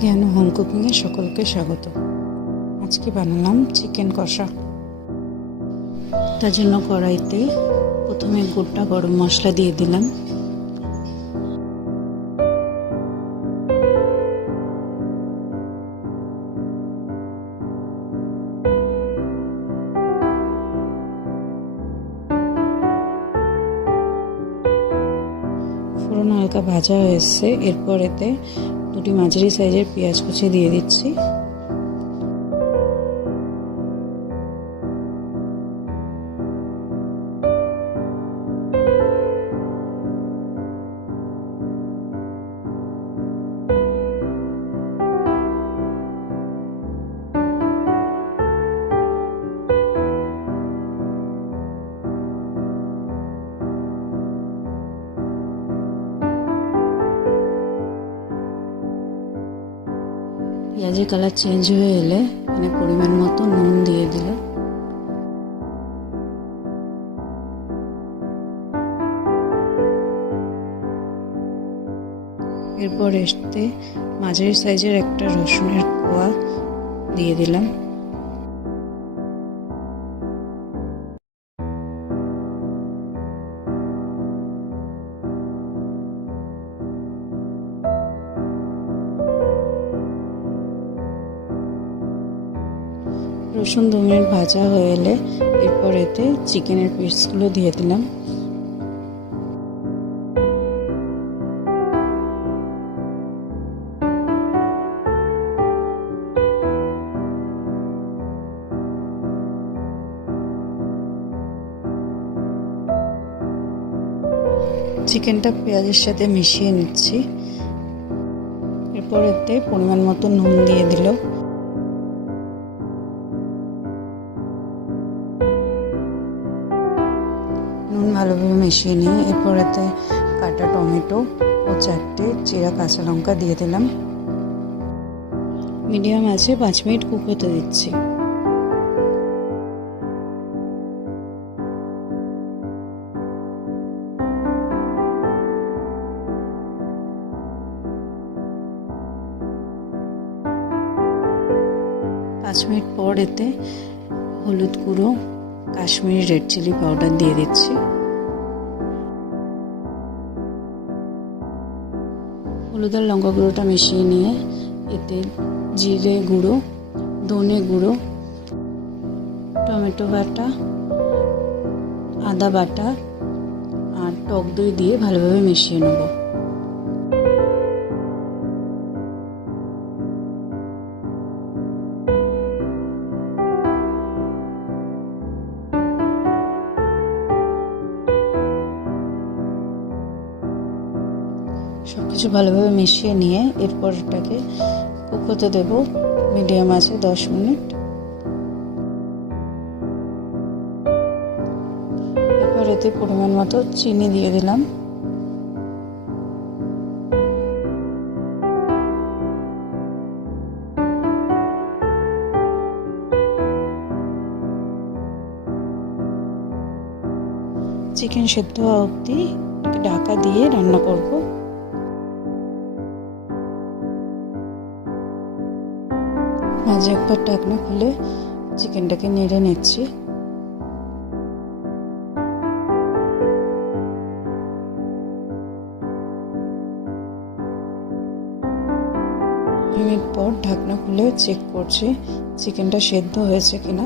জ্ঞান হোম কুকিংয়ে সকলকে স্বাগত। আজকে বানালাম চিকেন কষা। তার জন্য কড়াইতে প্রথমে গোটা গরম মশলা দিয়ে দিলাম। ফোড়ন হালকা ভাজা হয়েছে, এরপর এতে দুটি মাঝারি সাইজের পেঁয়াজ কুচি দিয়ে দিচ্ছি। পেঁয়াজের কালার চেঞ্জ হয়ে এলে এখানে পরিমাণ মতো নুন দিয়ে দিল। এরপর এসতে মাঝের সাইজের একটা রসুনের কোয়া দিয়ে দিলাম। রসুন দু মিনিট ভাজা হয়ে এলে এরপর এতে চিকেনের পিসগুলো দিয়ে দিলাম। চিকেনটা পেঁয়াজের সাথে মিশিয়ে নিচ্ছি। এরপর এতে পরিমাণ মতো নুন দিয়ে দিল মিশিয়ে নিয়ে এরপর এতে কাটা টমেটো ও চারটে চিরা কাঁচা লঙ্কা দিয়ে দিলাম। মিডিয়াম আছে পাঁচ মিনিট কুক হতে দিচ্ছি। পাঁচ মিনিট পর এতে হলুদ গুঁড়ো, কাশ্মীরি রেড চিলি পাউডার দিয়ে দিচ্ছি। হলুদ আর লঙ্কা গুঁড়োটা মিশিয়ে নিয়ে এতে জিরে গুঁড়ো, ধনে গুঁড়ো, টমেটো বাটা, আদা বাটা আর টক দই দিয়ে ভালোভাবে মিশিয়ে নেব। কিছু ভালোভাবে মিশিয়ে নিয়ে এরপর এটাকে কুক হতে দেবো মিডিয়াম আছে দশ মিনিট। এরপর এতে পরিমাণ মতো চিনি দিয়ে দিলাম। চিকেন সেদ্ধ হওয়া অবধি ঢাকা দিয়ে রান্না করব। মাঝে একবার ঢাকনা খুলে চিকেনটাকে নেড়ে নিচ্ছি। মিনিট পর ঢাকনা খুলে চেক করছি চিকেনটা সেদ্ধ হয়েছে কিনা।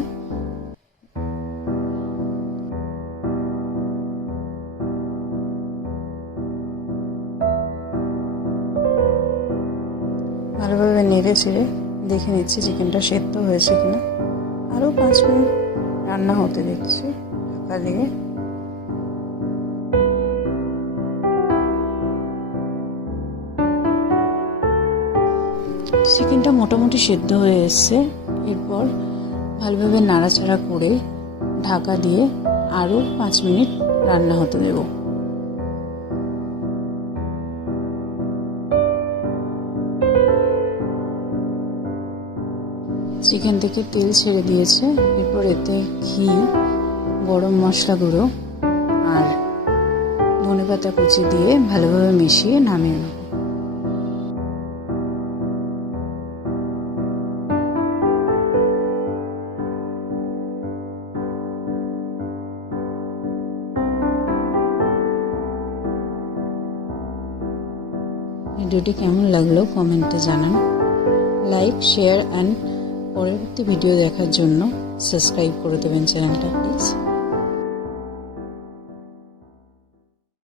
ভালোভাবে নেড়ে ছেড়ে দেখে নিচ্ছি চিকেনটা সেদ্ধ হয়েছে কিনা। আরও পাঁচ মিনিট রান্না হতে দেখছি ঢাকা দিয়ে চিকেনটা মোটামুটি সেদ্ধ হয়ে এসছে। এরপর ভালোভাবে নাড়াচাড়া করে ঢাকা দিয়ে আরও পাঁচ মিনিট রান্না হতে দেবো। চিকেন থেকে তেল ছেড়ে দিয়েছে, এরপর এতে ঘি, গরম মশলা গুঁড়ো আর ধনে পাতা কুচি দিয়ে ভালোভাবে মিশিয়ে নামিয়ে নেব। ভিডিওটি কেমন লাগল কমেন্টে জানান। লাইক, শেয়ার, অ্যান্ড পরবর্তী ভিডিও দেখার জন্য সাবস্ক্রাইব করে দেবেন চ্যানেলটা প্লিজ